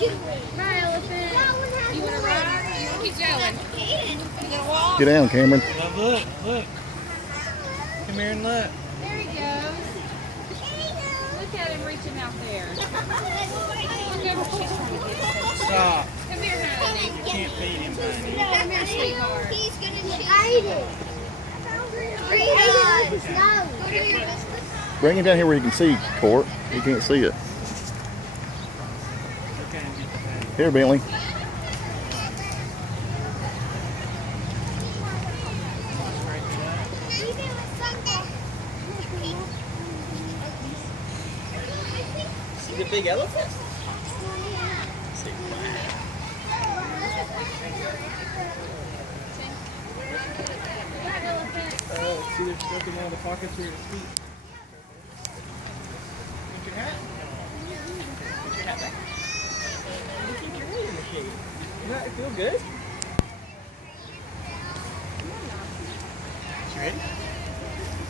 Bye, elephant. You want to ride or you want to keep going? You gonna walk? Get down, Cameron. Look, look. Come here and look. There he goes. Look at him reaching out there. Look over, she's trying to get him. Stop. Come here, honey. You can't feed him, honey. Come here, sweetheart. He's gonna eat it. Bring him down here where you can see, Court. You can't see it. Here, Bentley. See the big elephant? Oh, see they're stroking one of the pockets where his feet. Put your hat? Put your hat back. You keep your head in the cage. Doesn't that feel good? You ready?